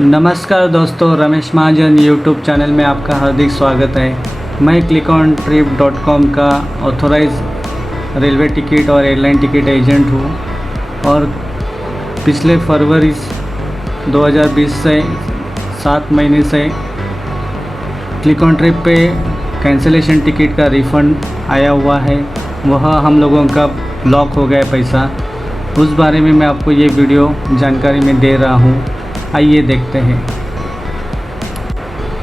नमस्कार दोस्तों, रमेश महाजन YouTube channel में आपका हार्दिक स्वागत है। मैं click-on-trip.com का ऑथोराइज रेलवे टिकट और एयरलाइन टिकट एजेंट हूँ और पिछले फरवरी 2020 से 7 महीने से click-on-trip पे कैंसिलेशन टिकट का रिफ़ंड आया हुआ है। वह हम लोगों का ब्लॉक हो गया पैसा, उस बारे में मैं आपको ये वीडियो जानकारी में दे रहा हूँ। आइए देखते हैं।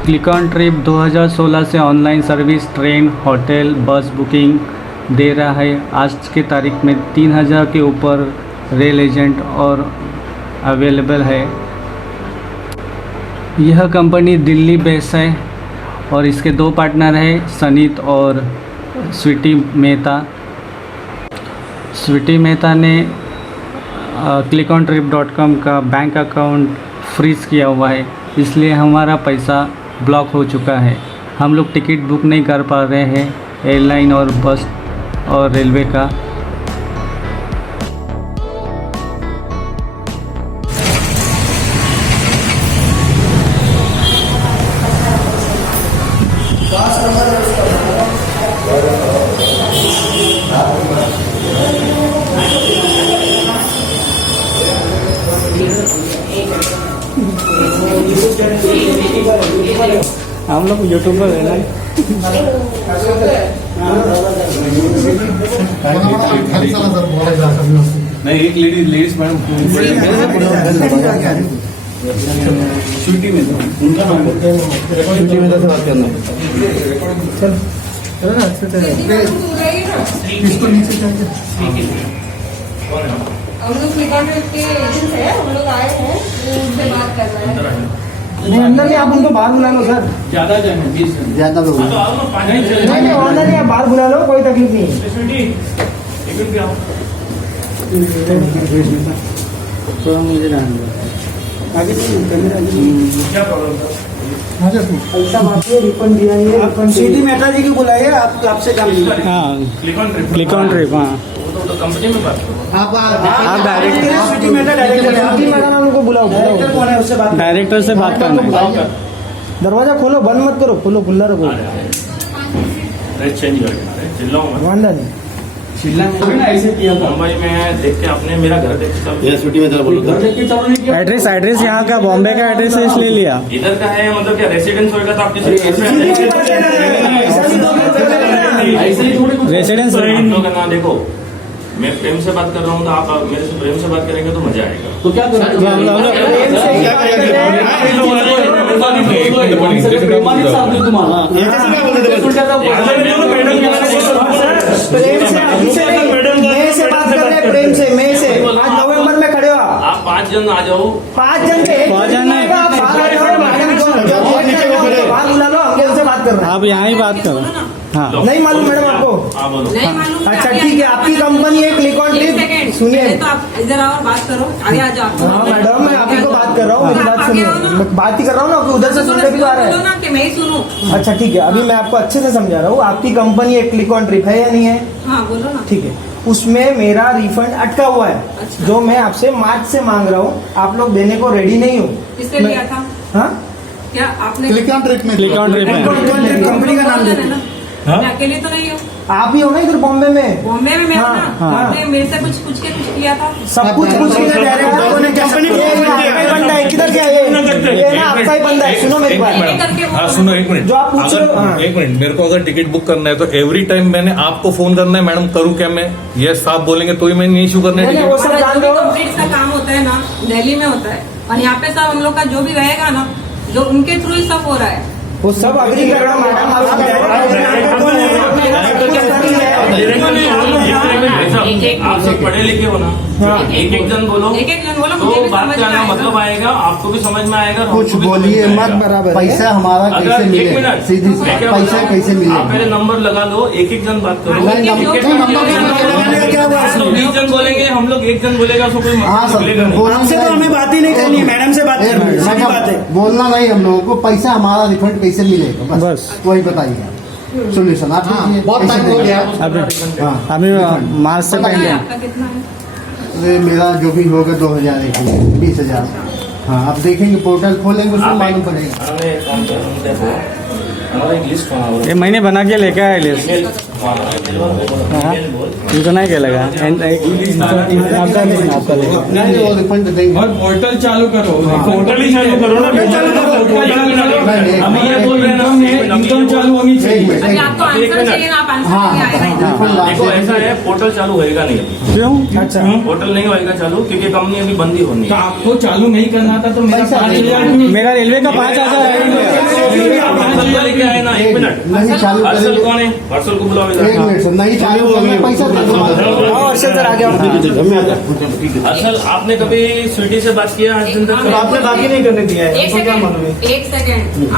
click-on-trip 2016 से ऑनलाइन सर्विस ट्रेन, होटल, बस बुकिंग दे रहा है। आज के तारीख में 3000 के ऊपर रेल एजेंट और अवेलेबल है। यह कंपनी दिल्ली बेस है और इसके 2 पार्टनर हैं, सनीत और स्वीटी मेहता। स्वीटी मेहता ने click-on-trip.com का बैंक अकाउंट फ्रीज़ किया हुआ है, इसलिए हमारा पैसा ब्लॉक हो चुका है। हम लोग टिकट बुक नहीं कर पा रहे हैं एयरलाइन और बस और रेलवे का। हम लोग यूट्यूबर है ना। नहीं, एक लेडीज मैडम छुट्टी में था, उनका नाम छुट्टी में से बात करना। इसको नीचे हम लोग click-on-trip के एजेंट हैं, हम लोग आए हैं, उनसे बात करना है। नहीं, अंदर नहीं, आप उनको बाहर बुला लो सर। ज्यादा जन है, 20 जन। ज्यादा लोग हाँ, तो आओ ना, पानी चल नहीं, अंदर नहीं, आप बाहर बुला लो, कोई तकलीफ नहीं है। एक मिनट आओ। तो मुझे आगे क्या प्रॉब्लम था? ऐसा बात है, रिफंड दिया है। आप सीधी मेहता जी को बुलाइए, आपसे काम। हाँ, click-on-trip। click-on-trip, हाँ। वो तो कंपनी में बात करो। आप डायरेक्ट सीधी मेहता डायरेक्टर उनको बुलाओ। डायरेक्टर कौन है, उससे बात। डायरेक्टर से बात करना है। दरवाजा खोलो, बंद मत करो, खोलो, खुला रखो। रेट चेंज कर देना, रेट चिल्लाऊंगा। वांदा नहीं। ऐसे किया था मुंबई में, देख के आपने मेरा घर देख के ये छुट्टी में जरा बोलो, घर देख के चालू नहीं किया। एड्रेस यहाँ का बॉम्बे का एड्रेस है, इसलिए लिया। इधर का है, मतलब क्या रेसिडेंस होगा तो आप किसी ऐसे ही थोड़ी कुछ रेसिडेंस आप लोग ना देखो, मैं प्रेम से बात कर रहा हूँ तो आप मेरे से प्रेम से बात करेंगे तो मजा आएगा। तो क्या प्रेम से मैं से 5 नवंबर में खड़े हो आप 5 जन आ जाओ। 5 जन के 5 जन नहीं। बात बुला लो, हम उनसे बात कर रहे हैं। आप यहाँ ही बात करो। हाँ, नहीं मालूम मैडम आपको? हाँ बोलो। नहीं मालूम। अच्छा ठीक है, आपकी कंपनी है click-on-trip। सुनिए, तो आप इधर आओ और बात करो, आगे आ जाओ। हाँ मैडम, मैं आपकी को बात कर रहा हूँ, मेरी बात सुनिए। मैं बात ही कर रहा हूँ ना, उधर से सुनने भी तो आ रहा है। ना कि मैं ही सुनूं। अच्छा ठीक है, अभी मैं आपको अच्छे से समझा रहा हूँ। आपकी कंपनी एक click-on-trip है या नहीं है? हाँ बोलो ना। ठीक है, उसमें मेरा रिफंड अटका हुआ है। अच्छा। जो मैं आपसे मार्च से मांग रहा हूँ, आप लोग देने को रेडी नहीं हो। किससे लिया था? हाँ, क्या आपने? click-on-trip में कंपनी का नाम देते हैं। मैं अकेले तो नहीं हूँ, आप ही हो ना इधर बॉम्बे में? बॉम्बे में मैं हूँ ना। हाँ। आपने मेरे से कुछ पूछ किया था। सब कुछ पूछ के डायरेक्ट बंदा है, किधर क्या है ये ना आपका ही बंदा है। सुनो मेरी बात, एक करके हाँ बोलो। सुनो, एक मिनट। जो आप पूछ रहे हो, हाँ। एक मिनट, मेरे को अगर टिकट बुक करना है तो एवरी टाइम मैंने आपको फोन करना है, मैडम करूँ क्या मैं? यस आप बोलेंगे तो ही मैं नहीं इशू करना है नहीं, टिकट। वो सब जान लो। कंप्लीट का काम होता है ना, दिल्ली में होता है, और यहाँ पे सब हम लोग का जो भी रहेगा ना, जो उनके थ्रू ही सब हो रहा है। वो सब अग्री कर रहा हूँ मैडम। आप सब पढ़े लिखे हो ना, एक एक जन बोलो, एक जन बोलो, मुझे तो भी बात समझ का में ना आएगा। मतलब आएगा, आपको भी समझ में आएगा। कुछ बोलिए मत, बराबर पैसा हमारा कैसे अगर एक मिले? मिनट, सीधी सी मैं बात, क्या पैसा बताऊं? कैसे मिले? आप पहले नंबर लगा लो, एक एक जन बात करो। नहीं, एक एक जन क्या हम लोग 20 जन बोलेंगे, हम लोग एक जन बोलेगा तो कोई हाँ मतलब सर, मिलेगा नहीं। आपसे तो हमें बात ही नहीं करनी है, मैडम से बात करनी है, सीधी बात है। बोलना नहीं हम लोगों को, पैसा हमारा रिफंड कैसे मिलेगा बस वही बताइए। सोल्यूशन आप बहुत टाइम हो गया। अभी मार्च से पहले आपका कितना है? मेरा जो भी होगा 2000 20,000। हाँ आप देखेंगे पोर्टल खोलेंगे उसमें मालूम पड़ेगा। हमें एक काम करो, हम देखो हमारा एक लिस्ट बना हुआ ये मैंने बना के लेके आया लिस्ट। ईमेल बोल ये तो नहीं क्या लगा आपका नहीं आपका लेगा। नहीं वो रिफंड देंगे। और पोर्टल चालू करो, पोर्टल ही चालू करो ना। हम ये बोल रहे हैं ना, इनकम चालू होनी चाहिए। अभी आपको आंसर चाहिए ना, आप आंसर नहीं आएगा। देखो ऐसा है, पोर्टल चालू होएगा नहीं अभी। क्यों? अच्छा पोर्टल नहीं होएगा चालू क्योंकि कंपनी अभी बंद ही होनी तो है। आपको चालू नहीं करना था तो मेरा 5,000 मेरा रेलवे का 5,000 हर्षल को लेके आए ना, एक मिनट। नहीं चालू हर्षल करेंगे। कौन है? हर्षल को बुलाओ एक इधर। मिनट सर, नहीं चालू करेंगे पैसा दे दो। हर्षल आपने कभी स्वीटी से बात किया आज दिन तक? आपने बाकी नहीं करने दिया है। एक सेकंड,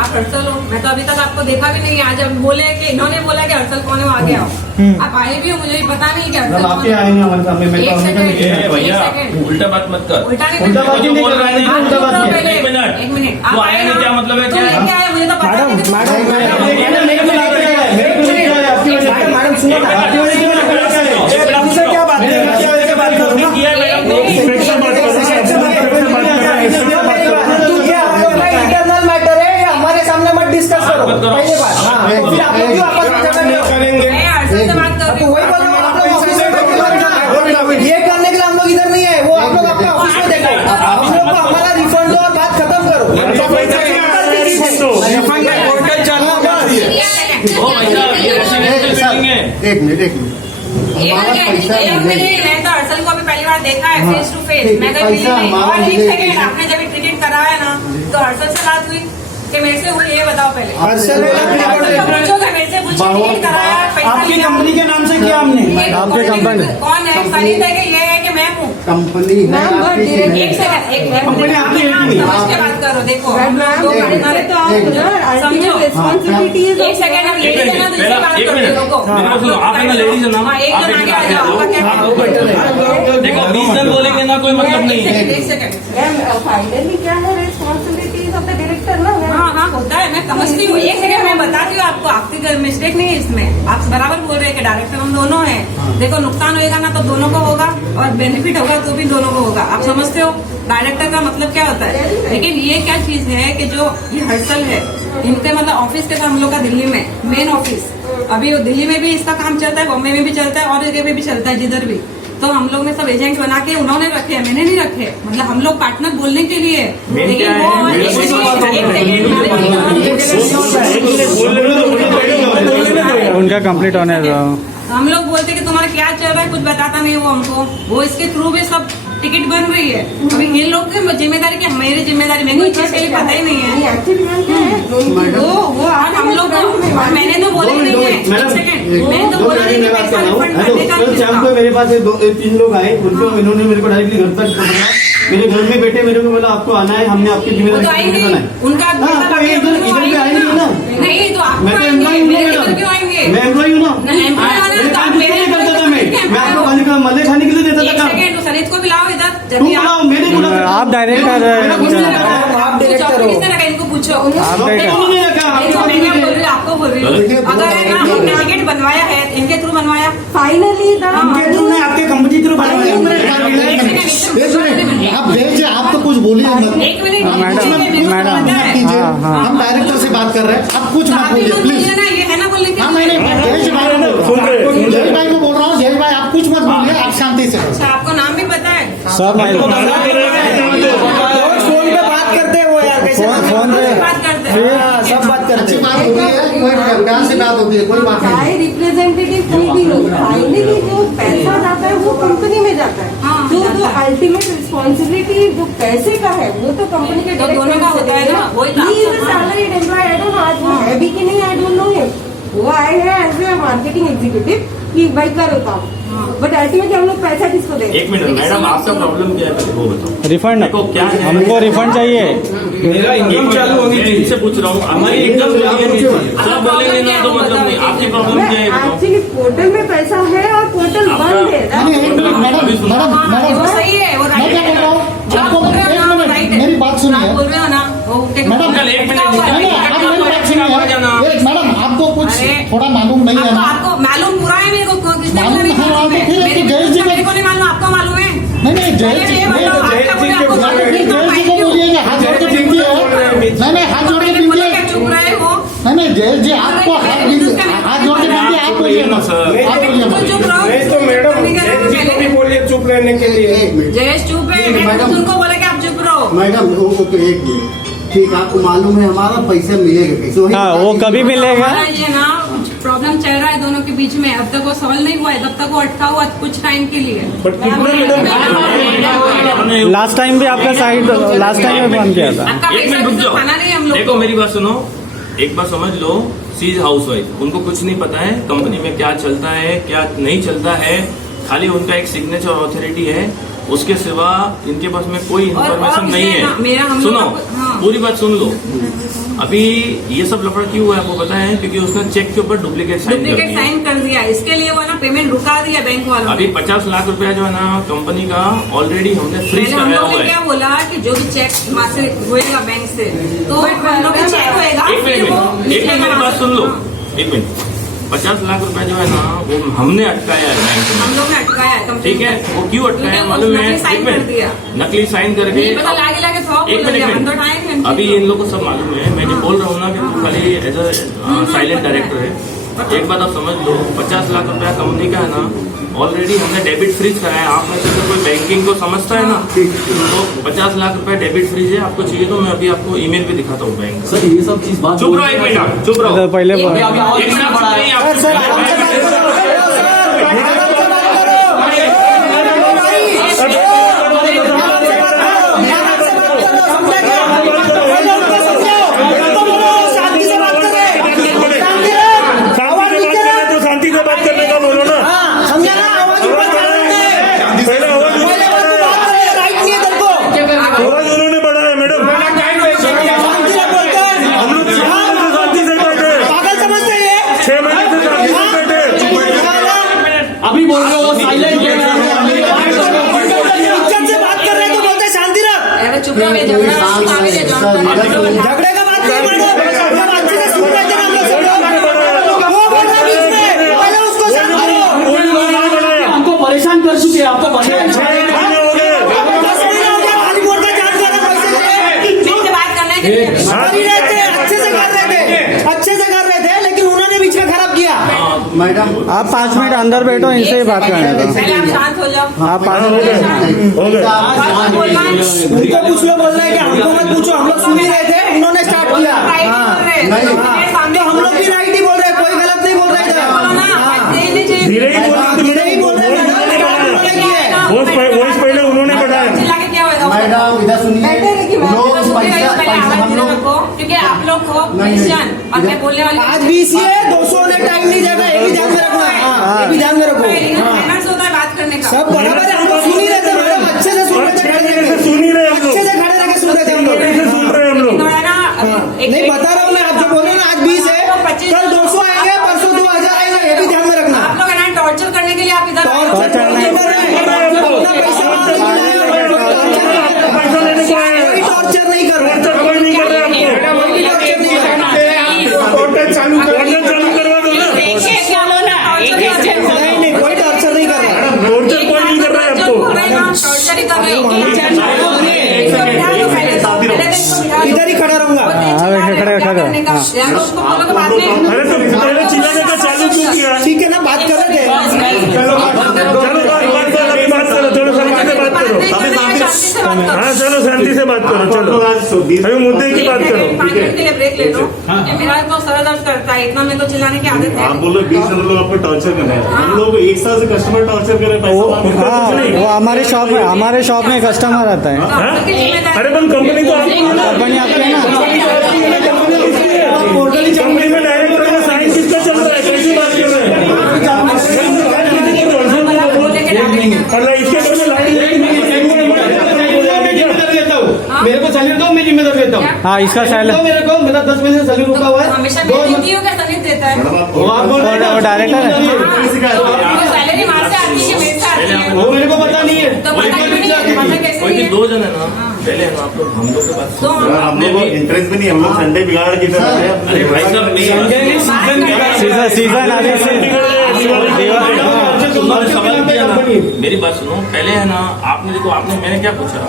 आप हर्षल हो? मैं तो अभी तक आपको देखा भी नहीं है। आज अब बोले कि इन्होंने बोला कि हर्षल कौन है, वो आ गया हो। आप आए भी हो, मुझे भी पता नहीं कि हर्षल कौन है। आएंगे हमारे सामने। एक सेकंड, ए भैया एक सेकंड। उल्टा बात मत कर। उल्टा नहीं उल्टा करना। बात नहीं बोल रहा है, आप उल्टा बात रुको नहीं। पहले। एक मिनट। एक मिनट, वो आया नहीं, क्या मतलब है? तुम क्या लेके आए, मुझे तो पता नहीं कि तुम- मैडम सुनो ना, आपकी वजह से आपसे क्या बात है? आपकी वजह से बात करो ना। तू क्या इंटरनल मैटर है, या हमारे सामने मत डिस्कस करो। पहली बात, हाँ, फिर आप लोग क्यों आपस में झगड़ा करेंगे? मैं हर्षल से बात कर रही तो हूँ। वही बोल रहा हूँ, आप लोग ऑफिस में बैठे हो। ये करने के लिए हम लोग इधर नहीं है, वो आप लोग अपने ऑफिस में देखो। हम लोग को हमारा रिफंड दो और बात खत्म करो। पोर्टल चालू होना चाहिए। ओ भैया ये रेसिडेंशियल बिल्डिंग है। एक मिनट हमारा पैसा मिलेगा। मैं तो हर्षल को अभी पहली बार देखा है फेस टू फेस। मैं पैसा कभी नहीं। हमारा और एक मिलेगा। सेकंड, आपने जब टिकट कराया ना तो हर्षल से बात हुई कि मेरे से हुई, ये बताओ पहले। हर्षल ने हर्षल को पूछो कि मेरे से पूछो टिकट कराया, पैसा आपकी लिया। कंपनी के नाम से किया हमने। ये आपकी कंपनी कौन है? सनी है कि ये है कि मैं हूँ? कंपनी है आपकी की एक नहीं। सेकंड, एक कंपनी आपकी है कि नहीं? समझ के बात करो। देखो हम लोग दो एक पार्टनर मिनट, तो आप एक जो अल्टीमेट रिस्पांसिबिलिटी है। एक सेकंड, हम लेडीज है ना, तो इससे बात एक करते मिनट, हैं। रुको। मेरा सुनो, आप है ना लेडीज है ना, हाँ, एक आप जन एक आगे मिनट आ जाओ, आपका क्या हाँ, कहना है? देखो 20 जन बोलेंगे ना कोई मतलब नहीं है। एक सेकंड। फाइनली क्या है रिस्पॉन्सिबिलिटीज ऑफ द डायरेक्टर ना। हाँ हाँ होता है, मैं समझती हूँ। एक सेकंड मैं बताती हूँ आपको, आपकी मिस्टेक नहीं है इसमें। आप बराबर बोल रहे हैं कि डायरेक्टर हम दोनों हैं। देखो नुकसान होएगा ना तो दोनों को होगा, और बेनिफिट होगा तो भी दोनों को होगा। आप समझते हो डायरेक्टर का मतलब क्या होता है? लेकिन ये क्या चीज है कि जो ये हर्षल है, इनके मतलब ऑफिस के हम लोग का दिल्ली में मेन ऑफिस, अभी वो दिल्ली में भी इसका काम चलता है, बॉम्बे में भी चलता है, और जगह में भी चलता है, जिधर भी। तो हम लोग ने सब एजेंट बना के उन्होंने रखे हैं, मैंने नहीं रखे। मतलब हम लोग पार्टनर बोलने के लिए, लेकिन वो उनका कंप्लीट होने दो। हम लोग बोलते कि तुम्हारा क्या चल रहा है, कुछ बताता नहीं वो हमको। वो इसके थ्रू भी सब टिकट बन रही है। अभी इन लोग की जिम्मेदारी क्या, मेरी जिम्मेदारी, मेरे को इस चीज के लिए पता ही नहीं है। एक्चुअली वो और हम लोग को मैंने तो बोले ही नहीं है। एक सेकंड, मैंने तो बोला नहीं कि पैसा रिफंड करने का नहीं शाम को मेरे पास 3 लोग आए, उनको इन्होंने मेरे को डायरेक्टली घर तक पकड़ा। मेरे घर में बैठे मेरे को बोला आपको आना है, हमने आपकी वो तो जिम्मेदारी आएंगे, बनाना है। उनका हाँ, तो ये इधर पे आएंगे ना। नहीं तो आपको मैं तो आएंगे, एम्प्लॉय हूँ मेरे ना, इधर क्यों आएंगे? मैं एम्प्लॉय हूँ ना। नहीं, एम्प्लॉय वाले मेरे तो काम आप किस लिए करता था? मैं आपको मल्ले खाने के लिए देता एक था। सेकंड, तो सनीत को भी लाओ इधर। तुम जब बुलाओ, मेरे को आप डायरेक्टर मेरा कुछ नहीं रखा। आप डायरेक्टर हो। किसने रखा? इनको पूछो। आप डायरेक्टर उन्होंने रखा, इनको आपको मैं क्या नहीं बोल रही हूँ, आपको बोल रही हूँ। अगर है ना हमने टिकट बनवाया है, इनके थ्रू बनवाया। फाइनली इनके थ्रू नहीं, आपके कंपनी थ्रू बनाया। एक मिनट, आप भेजिए, आप तो कुछ बोलिए मत। एक मिनट, मैडम, कीजिए, हाँ, हाँ। हम डायरेक्टर से बात कर रहे हैं, आप कुछ मत आप बोलिए प्लीज। ना, ये है ना बोलने के हाँ मैं जयेश भाई को बोल रहा हूँ, जयेश भाई को बोल रहा हूँ। जयेश भाई आप कुछ मत बोलिए, आप शांति से अच्छा, आपको नाम भी पता है? सर मैं फोन पे बात करते हैं वो यार, कैसे फोन पे बात करते हैं। हाँ, सब बात करते अच्छी हैं। बात होती है, कोई प्यार से बात होती है, कोई बात नहीं। चाहे रिप्रेजेंटेटिव कोई भी हो, फाइनली जो पैसा जाता है वो कंपनी में जाता है। हाँ, जो जाता जो है। अल्टीमेट रिस्पॉन्सिबिलिटी जो पैसे का है वो तो कंपनी के तो दोनों का होता है ना, वही तो आपको- salaried employee. I don't know आज वो है भी कि नहीं, आई डोंट नो हिम। वो आए हैं एज ए मार्केटिंग एग्जीक्यूटिव कि भाई करो काम, बट अल्टीमेटली हम लोग पैसा किसको दें? एक मिनट मैडम, आपका प्रॉब्लम क्या है पहले वो बताओ। रिफंड, देखो क्या है, हमको रिफंड चाहिए। मेरा इनकम चालू होनी मैं चाहिए। इनसे पूछ रहा हूँ, हमारी इनकम चालू होनी चाहिए। सब बोलेंगे ना तो मतलब नहीं। आपकी प्रॉब्लम क्या है बताओ। एक्चुअली पोर्टल में पैसा है और पोर्टल बंद है। नहीं, एक मिनट, मैडम अभी सुनो। मैडम हाँ, मैडम वो सही है, वो मैं राइट क्या है। बोल रहा हूँ आप आपको, बोल रहे हो एक ना, मिनट, राइट है। मेरी बात सुनिए। आप बोल रहे हो ना, वो मैडम, अंकल, एक मिनट, लिखा हुआ है। नहीं, नहीं, आप मेरी बात सुनिए। एक मैडम आपको कुछ अरे, थोड़ा मालूम नहीं है ना। आपको मालूम पूरा है मेरे को, किसने मालूम बोला नहीं है, मालूम है? आपको फिर मेरे जयेश जी मेरे को नहीं मालूम, आपको मालूम है? नहीं जयेश जी ये बताओ, आपका बोले, आपको फिर मालूम नहीं, तो जयेश जी को फाइन क्यों? बोलिएगा। जयेश जी आपको हाथ जोड़ के बैठिए, आप बोलिए ना सर। आप बोलिए ना। चुप रहो। नहीं तो मैडम जयेश जी को भी बोलिए चुप रहने के लिए। एक मिनट जयेश चुप है, नहीं, मैं मैडम। उनको बोला कि आप चुप रहो। मैडम ओके एक मिनट ठीक है, आपको मालूम है हमारा पैसा मिलेगा कैसे? वही हाँ, वो कभी मिलेगा? हमारा ये ना प्रॉब्लम चल रहा है दोनों के बीच में, अब तक वो सॉल्व नहीं हुआ है, तब तक वो अटका हुआ कुछ टाइम के लिए। लास्ट टाइम भी आपका साइड लास्ट टाइम में बंद किया था। आपका एक पैसा मिनट रुक तो जाओ, खाना नहीं हम लोग देखो को। मेरी बात सुनो, एक बात समझ लो, सी इज हाउस वाइफ, उनको कुछ नहीं पता है कंपनी में क्या चलता है क्या नहीं चलता है, खाली उनका एक सिग्नेचर ऑथोरिटी है, उसके सिवा इनके पास में कोई इन्फॉर्मेशन नहीं मेरा है। हम सुनो, लोग का- हाँ। पूरी बात सुन लो। अभी ये सब लफड़ा क्यों हुआ है आपको पता है? क्योंकि उसने चेक के ऊपर डुप्लीकेट साइन कर डुप्लीकेट दिया। साइन कर दिया, इसके लिए वो ना पेमेंट रुका दिया बैंक वालों अभी ने। 50 लाख रुपया जो है ना कंपनी का ऑलरेडी हमने फ्रीज पहले हम कराया लोग हुआ ने क्या है। बोला कि जो भी चेक वहाँ से होएगा बैंक से, तो हम लोग का चेक होएगा, एक फिर मिनट वो एक मिनट मेरी बात सुन लो, एक मिनट। 50 लाख रुपया जो है ना वो हमने अटकाया है बैंक में, हम लोग ने अटकाया है कंपनी ठीक है? को। वो क्यों अटकाया क्योंकि मालूम वो है? नकली साइन एक कर मिनट, दिया। नकली साइन करके नहीं पता, लागे लागे थोड़ा एक बोल दिया, हम तो मिनट टाइम अभी इन लोगों को सब मालूम है। मैं जो बोल रहा हूँ ना कि वो खाली एज अ साइलेंट डायरेक्टर है। एक बात आप समझ लो, 50 लाख रुपया कंपनी का है ना, ऑलरेडी हमने डेबिट फ्रीज कराया। आप में से तो कोई बैंकिंग को समझता है ना, तो 50 लाख रुपया डेबिट फ्रीज है। आपको चाहिए तो मैं अभी आपको ईमेल पे दिखाता हूँ बैंक। सर ये सब चीज बात चुप रहो एक मिनट, आप चुप रहो। पहले एक मिनट चुप रहिए, आप चुप रहिए। शांति से बात करने का बोलो ना। समझा ना, आवाज ऊपर कर रहे हैं। पहले आवाज पहले बात तो बात करे, राइट नहीं है तेरे को। आवाज उन्होंने बढ़ाया मैडम। शांति से बोलते हैं। हम लोग 6 महीने से शांति से बैठे, पागल समझते हैं 6 महीने से शांति से बैठे। अभी बोल रहे हो साइलेंट इज्जत से बात कर रहे हैं तो बोलते हैं शांति रख। अरे चुप रहो, ये झगड़ा आगे ले जाओ। झगड़े का बात नहीं बढ़ो, जब अच्छे से सुन रहे थे हम लोग सब लोग, वो बोल रहा है बीच में, पहले उसको समझो। कोई लोग नहीं बढ़ाया। हमको परेशान कर चुके हैं, आपको छह महीने हो गए। 10 महीने हो गया, खाली बोलता है, जान से पैसे दे। से बात करना है कि कर ही रहे थे, अच्छे से कर रहे थे, अच्छे से कर रहे थे, लेकिन उन्होंने बीच में खराब किया। मैडम आप 5 मिनट अंदर बैठो, इनसे ही बात करने दो। पहले आप शांत हो जाओ। आप 5 हो मिनट गए हो गए। बात बोलना है। उनको कुछ लोग बोल रहे हैं कि हमको मत पूछो, हम लोग सुन ही रहे थे, उन्होंने स्टार्ट किया। राइट ही बोल रहे हैं। मेरे सामने तो हम लोग भी राइट ही बोल रहे हैं, कोई गलत नहीं बोल रहे बोलो ना, इधर। हाँ। देने चाहिए। धीरे ही बोलो तो धीरे ही बोल रहे हैं, उन्होंने किया है। वॉइस पहले उन्होंने बढ़ाया। चिल्ला के क्या होगा? मैडम इधर सुनिए, लोग पहले आवाज हम देना लोग रखो, क्योंकि आप लोग हो नहीं, क्रिश्चियन और मैं बोलने वाली आज भी इसी है, 200 ने टाइम नहीं देगा, ये भी ध्यान में रखना। हाँ, ये भी ध्यान में रखो। हाँ। फाइनेंस होता है बात करने का। सब बराबर है, हम लोग सुन ही रहे थे मैडम, अच्छे से सुन रहे थे, खड़े रह के। सुन ही रहे हम लोग। अच्छे से खड़े रह के सुन रहे थे हम लोग। कैसे सुन रहे हैं हम लोग? थोड़ा ना नहीं बता रहा हूँ मैं, आप जो बोल रहे हो ना, आज 20 है, कल 200 आएंगे, परसों 2000 आएगा, ये भी ध्यान में रखना। आप लोग है ना टॉर्चर करने के लिए आप इधर आए हो। टॉर्चर कर रहे हैं, अपना पैसा मांगने के लिए आए हो, पैसा लेने को आए कोई हैं। टॉर्चर नहीं कर रहे। कोई नहीं कर रहे आपको। कोई भी टॉर्चर नहीं कर रहा। पोर्टल चालू करवा दो ना। नहीं नहीं, कोई टॉर्चर नहीं कर रहा। टॉर्चर कोई नहीं कर रहा है आपको। टॉर्चर ही कर रहे हो। इधर ही खड़ा रहूंगा। खड़े खड़े करने का उसको बोलो कि बाद में अरे तो पहले चिल्लाने का चालू क्यों किया? ठीक है ना, बात कर रहे थे। चलो बात करो, अभी बात करो, चलो शांति से बात करो। शांति से बात करो। हाँ चलो शांति से बात करो, चलो अभी मुद्दे की बात करो। 5 मिनट के लिए ब्रेक ले लो। मेरा तो सर दर्द करता है, इतना मेरे को चिल्लाने की आदत है। आप बोल रहे 20 लोग आपको टॉर्चर कर रहे हैं, हम लोग एक साल से कस्टमर टॉर्चर कर रहे हैं, पैसा मांग रहे हैं। हाँ, वो हमारे शॉप में कस्टमर आता है। आपकी जिम्मेदारी- अरे बन कंपनी तो आपकी है ना। कंपनी आपकी है ना। कंपनी में डायरेक्टर का साइन किसका चल रहा है? कैसी बात कर रहे हैं? अल्लाह इसके घर में लाइट मेरे को सैलरी दो, मैं जिम्मेदार लेता हूँ। हाँ, इसका साइलेंस मेरे को मेरा 10 महीने से सैलरी रुका हुआ है। हमेशा मैं देती हूँ क्या सलीम देता है? वो आप बोल रहे हैं वो डायरेक्टर है। तो सैलरी वहाँ से आती है, मेरे से आती है। वो मेरे को पता नहीं है। तो पता क्यों नहीं है? पता कैसे कोई नहीं भी है? दो जन है ना, पहले है ना आप लोग हम लोग के बात तो सुनो। हम लोग को इंटरेस्ट भी नहीं, हम लोग संडे बिगाड़ की तरह है। अरे भाई साहब नहीं सीजन आने से तुम्हारे सवाल किया ना, मेरी बात सुनो। पहले है ना आपने देखो, आपने मैंने क्या पूछा,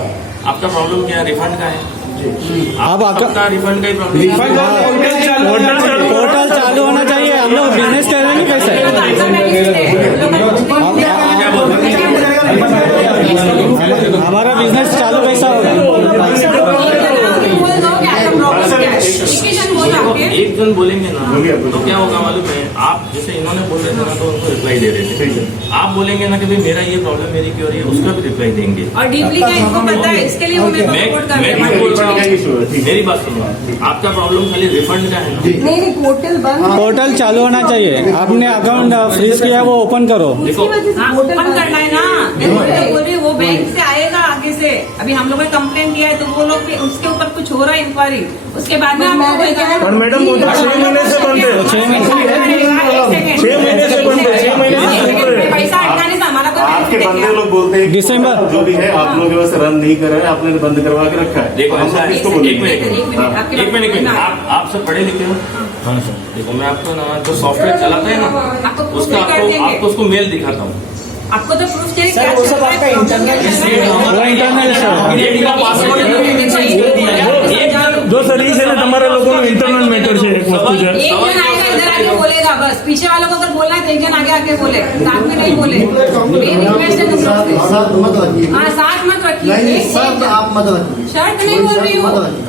आपका प्रॉब्लम क्या है? रिफंड का है। अब आपका आपका रिफंड का ही प्रॉब्लम पोर्टल चालू होना चाहिए। हम लोग बिजनेस कर रहे हैं कैसे? हमारा बिजनेस चालू कैसा होगा? एक जन बोलेंगे ना तो क्या होगा मालूम है? आप जैसे इन्होंने बोल रहे थे ना तो उनको रिप्लाई दे रहे थे, आप बोलेंगे ना कि भाई मेरा ये प्रॉब्लम मेरी क्यों रही है, उसका भी रिप्लाई देंगे। और डीपली का इनको पता है, इसके लिए वो मेरे को सपोर्ट कर रहे हैं। मैं बोल रहा हूँ, मेरी बात सुनो, आपका प्रॉब्लम खाली रिफंड का है ना? नहीं पोर्टल बंद है। पोर्टल चालू होना चाहिए। आपने अकाउंट फ्रीज किया वो ओपन करो। उसकी वजह से पोर्टल ओपन बंद करना है ना, देखो तो बोल रही वो बैंक से आएगा आगे से। अभी हम लोगों ने कंप्लेंट किया है तो वो लोग उसके ऊपर कुछ हो रहा है इंक्वायरी, उसके बाद में मैडम मैडम वो तो 6 महीने से बंद है, 6 महीने से बंद है, 6 महीने से पैसा अटकाने से हमारा कोई आपके benefit बंदे है क्या? लोग बोलते हैं कि दिसंबर जो भी है आप लोग बस रन नहीं कर रहे हैं, आपने बंद करवा के रखा है। देखो हम ऐसा लोग है, किसको एक बोलेंगे? मिनट एक मिनट आप सब पढ़े लिखे हो? हाँ सर। देखो मैं आपको ना जो सॉफ्टवेयर चलाता है ना आपको उसका आपको उसको मेल दिखाता हूँ। आपको तो प्रूफ चाहिए सर, वो सब आपका इंटरनल वो इंटरनल एक का पासवर्ड जो सर्विस है ना हमारे लोगों में इंटरनल मैटर से एक वस्तु जो है एक जन आएगा इधर आके बोलेगा, बस पीछे वालों को अगर बोलना है तो एक जन आगे आके बोले, साथ में नहीं बोले। मेरी रिक्वेस्ट है तुम लोग से। साथ मत रखिए। हाँ साथ मत रखिए। नहीं एक- सर एक- आप मत रखिए। शर्त नहीं बोल रही हूँ।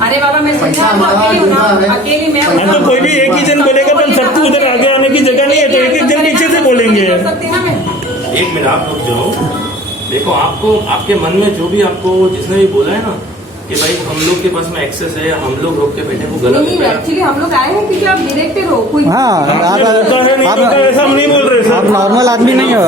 अरे बाबा मैं समझा पैसा हमारा अकेली हूँ ना, जुड़ा है। अकेली मैं हाँ, तो कोई भी एक ही जन बोलेगा तो सबको उधर आगे आने की जगह नहीं है, तो एक एक जन पीछे से बोलेंगे। कर सकती ना मैं। एक मिनट आप रुक जाओ। देखो आपको आपके मन में जो भी आपको जिसने भी बोला है ना कि भाई हम लोग के पास में एक्सेस है, हम लोग रोक के बैठे, वो गलत नहीं है। एक्चुअली हम लोग आए हैं क्योंकि आप डायरेक्टर हो कोई हाँ होता है नहीं होता है, ऐसा हम नहीं बोल रहे आप सर। नॉर्मल आदमी नहीं हो।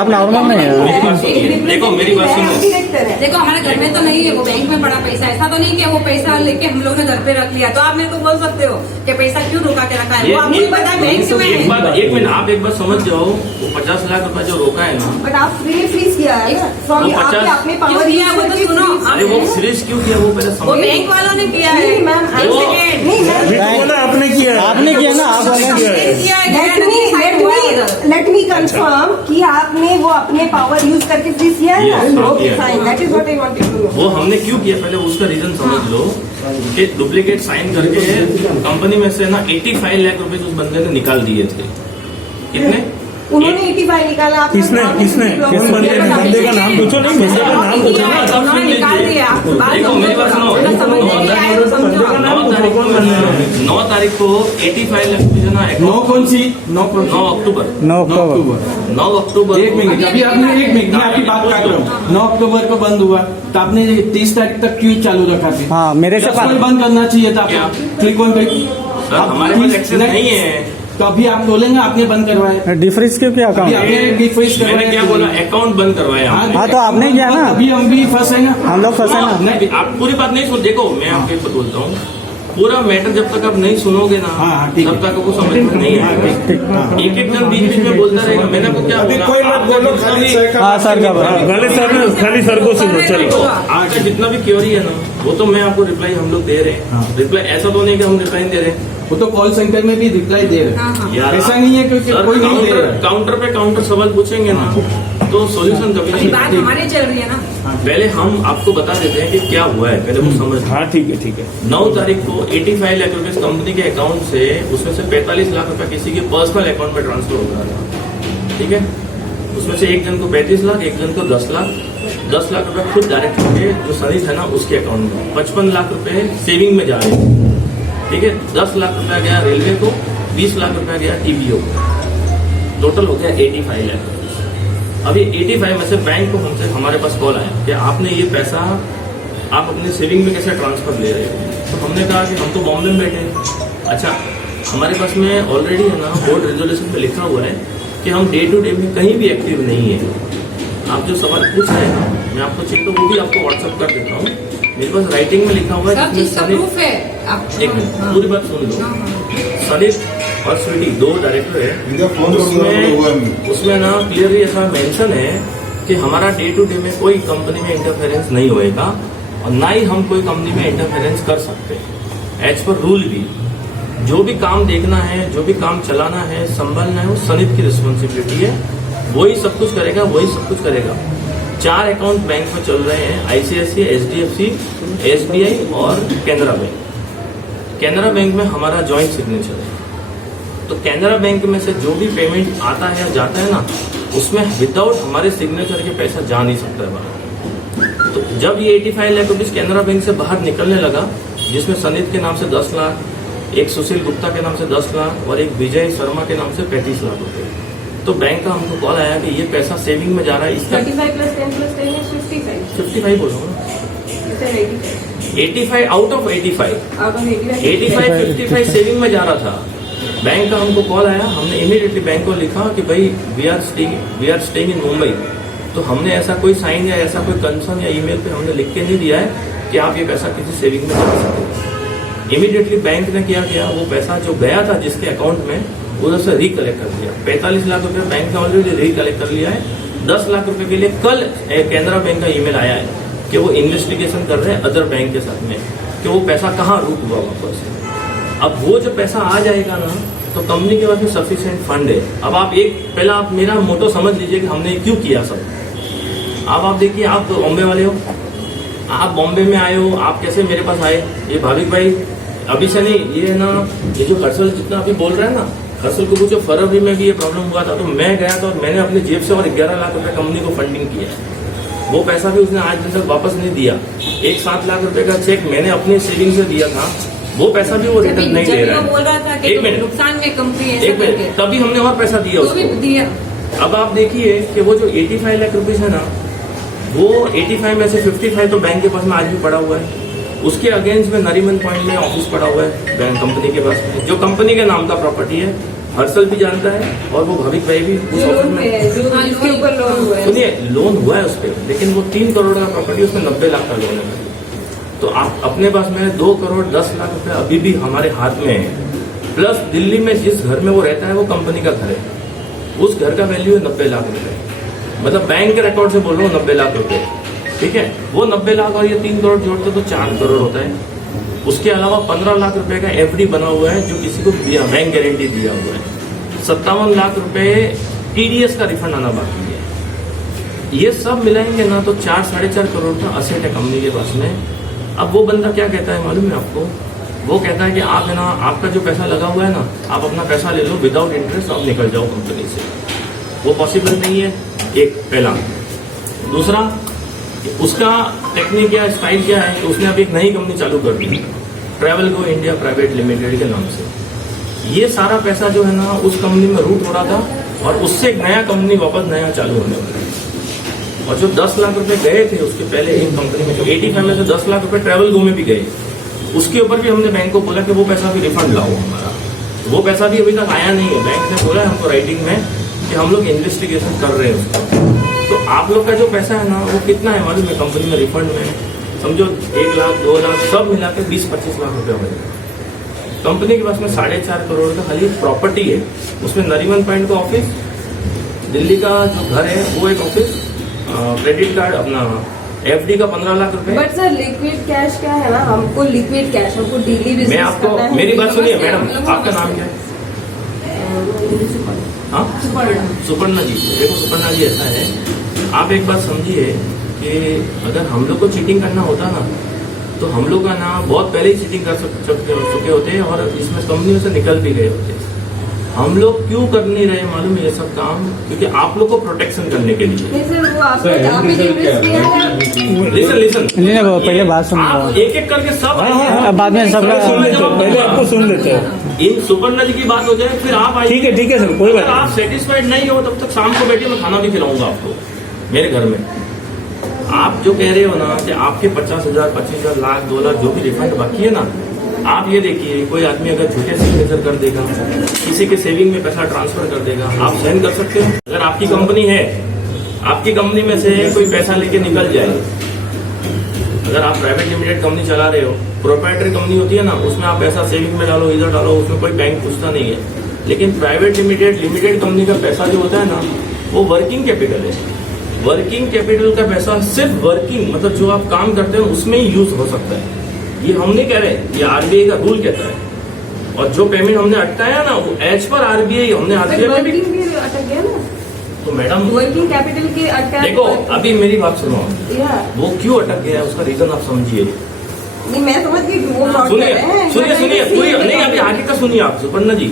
आप नॉर्मल नहीं हो। मेरी बात सुनिए, देखो मेरी बात सुनो। डायरेक्टर है। देखो हमारे घर में तो नहीं है वो बैंक में पड़ा पैसा, ऐसा तो नहीं कि वो पैसा लेके हम लोग ने घर पे रख लिया। तो आप मेरे को बोल सकते हो कि पैसा क्यों रुका के रखा है, वो आपको ही पता है बैंक में एक बात है। एक मिनट आप एक बार समझ जाओ, वो 50 लाख रुपए जो रोका है ना, बट आप फ्रीज किया है ना फ्रॉम वो आपने 50 अपने क्यों पावर किया वो तो सुनो। अरे वो सीरियस क्यों किया वो पहले वो समझ। बैंक वालों ने किया है। नहीं मैम एक सेकेंड। नहीं मैम बोला आपने किया है। आपने किया ना, आप किया है, लेट मी कंफर्म कि आपने वो अपने पावर यूज करके फ्रीज किया है Yes, ना? हाँ, ओके किया है। Fine, that is what I wanted to know. वो हमने क्यों किया पहले उसका रीजन समझ लो कि डुप्लीकेट साइन करके कंपनी में से ना 85 लाख रुपए उस बंदे ने निकाल दिए थे। कितने? उन्होंने 85 निकाला आपने किसने कौन बंदे ने? बंदे का नाम पूछो, नहीं बंदे का नाम पूछो ना। उन्होंने निकाल दिया। बात देखो मेरी बात सुनो, समझ में नहीं आया तो समझो। 9 तारीख को 85 लाख रुपए ना 9 कौन सी 9 9 अक्टूबर 9 अक्टूबर 9 अक्टूबर एक मिनट अभी आपने एक मिनट मैं आपकी बात काट रहा हूँ। 9 अक्टूबर को बंद हुआ तो आपने 30 तारीख तक क्यों चालू रखा फिर? हाँ मेरे से कोई बंद करना चाहिए था क्या? आपको। क्लिक ऑन पे सर हमारे पास एक्सेस नहीं है। तो अभी आप बोलेंगे आपने बंद करवाया, डिफ्रीज क्यों किया अभी अकाउंट? आपने डिफ्रीज मैंने करवाया। क्या बोला, अकाउंट बंद करवाया हमने। हाँ तो आपने किया ना, अभी हम भी फंसे ना। हम लोग फंसे ना। नहीं, आप पूरी बात नहीं सुन। देखो मैं आपके को बोलता हूँ, पूरा मैटर जब तक आप नहीं सुनोगे ना हाँ, ठीक है। तब तक आपको समझ में नहीं आएगा। एक एक जन बीच बीच में बोलता रहेगा। मैंने आपको क्या बोला, आपका जितना भी- हाँ सर का बोला। खाली सर को सुनो चलो। देखो, आपका जितना भी क्योरी है ना वो तो मैं आपको रिप्लाई हम लोग दे रहे हैं। रिप्लाई ऐसा तो नहीं कि हम रिप्लाई दे रहे हैं वो तो कॉल सेंटर में भी रिप्लाई दे रहे हैं। यार। ऐसा नहीं है क्योंकि सर, कोई नहीं दे रहा है। काउंटर पे काउंटर सवाल पूछेंगे ना तो सॉल्यूशन कभी अभी नहीं। बात हमारी चल रही है ना। पहले हम आपको बता देते हैं कि क्या हुआ है, पहले वो समझ। हाँ ठीक है ठीक है। 9 तारीख को 85 लाख रुपए कंपनी के अकाउंट से, उसमें से 45 लाख रुपए किसी के पर्सनल अकाउंट में ट्रांसफर हो रहा था। ठीक है, उसमें से एक जन को 35 लाख, एक जन को 10 लाख 10 लाख रुपए खुद डायरेक्ट होंगे जो सनीत है ना उसके अकाउंट में। 55 लाख रुपए सेविंग में जा रहे हैं। ठीक है, 10 लाख रुपया गया रेलवे को, 20 लाख रुपया गया टीबीओ को, टोटल हो गया 85 लाख। अभी 85 में से बैंक को हमसे हमारे पास कॉल आया कि आपने ये पैसा आप अपने सेविंग में कैसे ट्रांसफर ले रहे हो। तो हमने कहा कि हम तो बॉम्बे में बैठे हैं। अच्छा, हमारे पास में ऑलरेडी है ना बोर्ड रेजोल्यूशन में लिखा हुआ है कि हम डे टू डे में कहीं भी एक्टिव नहीं है। आप जो सवाल पूछ रहे हैं मैं आपको चाहिए तो वो भी आपको व्हाट्सअप कर देता हूँ। मेरे पास राइटिंग में लिखा हुआ है सब जिसमें चीज का सनी- प्रूफ है। आप एक मिनट पूरी बात सुन लो। सनीत और स्वीटी 2 डायरेक्टर है, उसमें ना क्लियरली ऐसा मेंशन है कि हमारा डे टू डे में कोई कंपनी में इंटरफेरेंस नहीं होएगा और ना ही हम कोई कंपनी में इंटरफेरेंस कर सकते। एज पर रूल भी जो भी काम देखना है, जो भी काम चलाना है, संभालना है, वो सनीत की रिस्पॉन्सिबिलिटी है। वही सब कुछ करेगा, वही सब कुछ करेगा। 4 अकाउंट बैंक में चल रहे हैं, आईसीआईसी, एचडीएफसी, एसबीआई और कैनरा बैंक। कैनरा बैंक में हमारा जॉइंट सिग्नेचर है, तो कैनरा बैंक में से जो भी पेमेंट आता है या जाता है ना, उसमें विदाउट हमारे सिग्नेचर के पैसा जा नहीं सकता है बाहर। तो जब ये 85 लाख रुपीज कैनरा बैंक से बाहर निकलने लगा, जिसमें सनित के नाम से 10 लाख, एक सुशील गुप्ता के नाम से 10 लाख और एक विजय शर्मा के नाम से 35 लाख रुपए, तो बैंक का हमको कॉल आया कि ये पैसा सेविंग में जा रहा है। इसका 35 + 10 + 10 is 55. 55 बोल रहा हूँ ना, You said 85. 85 out of 85, Out of 85. 85 55 saving में जा रहा था। बैंक का हमको कॉल आया, हमने इमीडिएटली बैंक को लिखा कि भाई we are staying in Mumbai, तो हमने ऐसा कोई साइन या ऐसा कोई कंसर्न या ईमेल पे हमने लिख के नहीं दिया है कि आप ये पैसा किसी सेविंग में जा सकते। इमीडिएटली बैंक ने क्या किया, वो पैसा जो गया था जिसके अकाउंट में, उधर से रिकलेक्ट कर दिया। 45 लाख रुपए बैंक ने ऑलरेडी रिकलेक्ट कर लिया है। 10 लाख रुपए के लिए कल कैनरा बैंक का ईमेल आया है कि वो इन्वेस्टिगेशन कर रहे हैं अदर बैंक के साथ में कि वो पैसा कहाँ रूट हुआ वापस। अब वो जो पैसा आ जाएगा ना, तो कंपनी के पास में सफिशिएंट फंड है। अब आप पहला आप मेरा मोटो समझ लीजिए कि हमने क्यों किया सब। अब आप देखिए, आप बॉम्बे वाले हो, आप बॉम्बे में आए हो, आप कैसे मेरे पास आए? ये भाविक भाई अभी से नहीं, ये है ना, ये जो हर्षल जितना अभी बोल रहे हैं ना, हर्षल को पूछो फरवरी में भी ये प्रॉब्लम हुआ था, तो मैं गया था और मैंने अपनी जेब से और 11 लाख रुपए कंपनी को फंडिंग किया। वो पैसा भी उसने आज दिन तक वापस नहीं दिया। एक 7 लाख रुपए का चेक मैंने अपनी सेविंग से दिया था, वो पैसा भी वो रिटर्न नहीं दे रहा है। बोल रहा था कि एक मिनट, नुकसान में कंपनी है, एक मिनट, तभी हमने और पैसा दिया वो भी उसको। दिया। अब आप देखिए कि वो जो 85 लाख रुपीज है ना, वो 85 में से 55 तो बैंक के पास में आज भी पड़ा हुआ है। उसके अगेंस्ट में नरीमन पॉइंट में ऑफिस पड़ा हुआ है बैंक कंपनी के पास में, जो कंपनी के नाम का प्रॉपर्टी है। हर्षल भी जानता है और वो भाविक भाई भी उस ऑफिस में। जिसके ऊपर लोन हुआ है, सुनिए, लोन हुआ है उस पर, लेकिन वो 3 करोड़ का प्रॉपर्टी, उसमें 90 लाख का लोन है। तो आप अपने पास में 2 करोड़ 10 लाख रुपए अभी भी हमारे हाथ में है। प्लस दिल्ली में जिस घर में वो रहता है वो कंपनी का घर है, उस घर का वैल्यू है 90 लाख रुपए। मतलब बैंक के रिकॉर्ड से बोल रहा हूँ 90 लाख रुपए, ठीक है। वो 90 लाख और ये 3 करोड़ जोड़ते तो 4 करोड़ होता है। उसके अलावा 15 लाख रुपए का एफडी बना हुआ है जो किसी को बैंक गारंटी दिया हुआ है। 57 लाख रुपए टीडीएस का रिफंड आना बाकी है। ये सब मिलाएंगे ना तो 4-4.5 करोड़ का असेट है कंपनी के पास में। अब वो बंदा क्या कहता है मालूम है आपको? वो कहता है कि आप है ना, आपका जो पैसा लगा हुआ है ना, आप अपना पैसा ले लो विदाउट इंटरेस्ट, आप निकल जाओ कंपनी से। वो पॉसिबल नहीं है, एक पहला। दूसरा, उसका टेक्निक या स्टाइल क्या है कि उसने अब एक नई कंपनी चालू कर दी, travel go India private limited के नाम से। ये सारा पैसा जो है ना उस कंपनी में रूट हो रहा था और उससे एक नया कंपनी वापस नया चालू होने वाला है। और जो 10 लाख रुपए गए थे उसके पहले एक कंपनी में, जो 85 में से 10 लाख रुपए ट्रैवल गो में भी गए, उसके ऊपर भी हमने बैंक को बोला कि वो पैसा भी रिफंड लाओ हमारा। वो पैसा भी अभी तक आया नहीं है। बैंक ने बोला हमको राइटिंग में कि हम लोग इन्वेस्टिगेशन कर रहे हैं उसका। तो आप लोग का जो पैसा है ना वो कितना है मालूम है कंपनी में रिफंड में? समझो 1 लाख 2 लाख सब मिला के 20-25 लाख रुपए हो जाए। कंपनी के पास में 4.5 करोड़ का खाली प्रॉपर्टी है, उसमें नरीमन पॉइंट का ऑफिस, दिल्ली का जो घर है वो एक ऑफिस, क्रेडिट कार्ड, अपना एफडी का 15 लाख रुपए। बट सर लिक्विड कैश क्या है ना, हमको लिक्विड कैश, हमको डेली बिजनेस मैं आपको, मेरी बात सुनिए मैडम, आपका नाम क्या है? हाँ, सुपर्णा जी। देखो सुपर्णा जी, ऐसा है, आप एक बात समझिए कि अगर हम लोग को चीटिंग करना होता ना तो हम लोग का ना बहुत पहले ही चीटिंग कर चुके होते और इसमें कंपनी से निकल भी गए होते। हम लोग क्यों कर नहीं रहे मालूम है ये सब काम? क्योंकि आप लोग को प्रोटेक्शन करने के लिए। लिसन नहीं, वो पहले बात सुन लो, एक एक करके सब बाद में सब पहले आपको सुन लेते हैं। इन सुपर्णा जी की बात हो जाए फिर आप आइए। ठीक है सर, कोई बात अगर आप सेटिस्फाइड नहीं हो तब तक शाम को बैठिए, मैं खाना भी खिलाऊंगा आपको मेरे घर में। आप जो कह रहे हो ना कि आपके 50,000, 25,000, लाख, 2 लाख जो भी रिफंड बाकी है ना, आप ये देखिए कोई आदमी अगर झूठे सिग्नेचर कर देगा, किसी के सेविंग में पैसा ट्रांसफर कर देगा, आप सहन कर सकते हो? अगर आपकी कंपनी है, आपकी कंपनी में से कोई पैसा लेके निकल जाए, अगर आप प्राइवेट लिमिटेड कंपनी चला रहे हो, प्रोप्राइटरी कंपनी होती है ना, उसमें आप पैसा सेविंग में डालो, इधर डालो, उसमें कोई बैंक पूछता नहीं है। लेकिन प्राइवेट लिमिटेड कंपनी का पैसा जो होता है ना वो वर्किंग कैपिटल है। वर्किंग कैपिटल का पैसा सिर्फ वर्किंग, मतलब जो आप काम करते हो उसमें ही यूज हो सकता है। ये हम नहीं कह रहे, ये आरबीआई का रूल कहता है। और जो पेमेंट हमने अटकाया ना वो एज पर आरबीआई, हमने आरबीआई में भी अटक गया ना। तो मैडम वर्किंग कैपिटल के अटैक देखो अभी मेरी बात सुनो, या वो क्यों अटक गया है उसका रीजन आप समझिए। नहीं मैं समझ गई वो फ्रॉड कर रहे हैं। सुनिए पूरी नहीं अभी आगे का सुनिए आप सुपर्णा जी।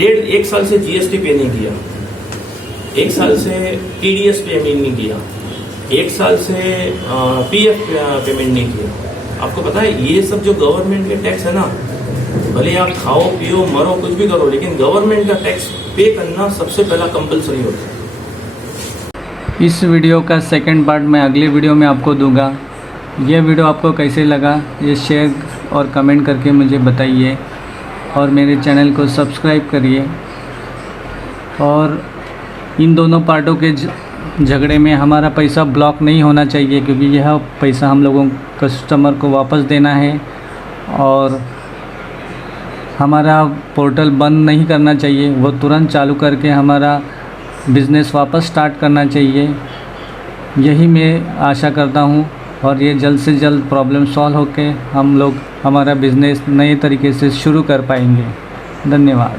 1.5 साल से जीएसटी पे नहीं किया, 1 साल से टीडीएस पेमेंट नहीं किया, 1 साल से पीएफ पेमेंट नहीं किया। आपको पता है ये सब जो गवर्नमेंट के टैक्स है ना, भले आप खाओ पियो मरो कुछ भी करो, लेकिन गवर्नमेंट का टैक्स पे करना सबसे पहला कंपलसरी होता है। इस वीडियो का सेकंड पार्ट मैं अगले वीडियो में आपको दूंगा। यह वीडियो आपको कैसे लगा ये शेयर और कमेंट करके मुझे बताइए, और मेरे चैनल को सब्सक्राइब करिए। और इन दोनों पार्टों के झगड़े में हमारा पैसा ब्लॉक नहीं होना चाहिए, क्योंकि यह पैसा हम लोगों कस्टमर को वापस देना है, और हमारा पोर्टल बंद नहीं करना चाहिए, वो तुरंत चालू करके हमारा बिज़नेस वापस स्टार्ट करना चाहिए। यही मैं आशा करता हूँ, और ये जल्द से जल्द प्रॉब्लम सॉल्व होके हम लोग हमारा बिज़नेस नए तरीके से शुरू कर पाएंगे। धन्यवाद।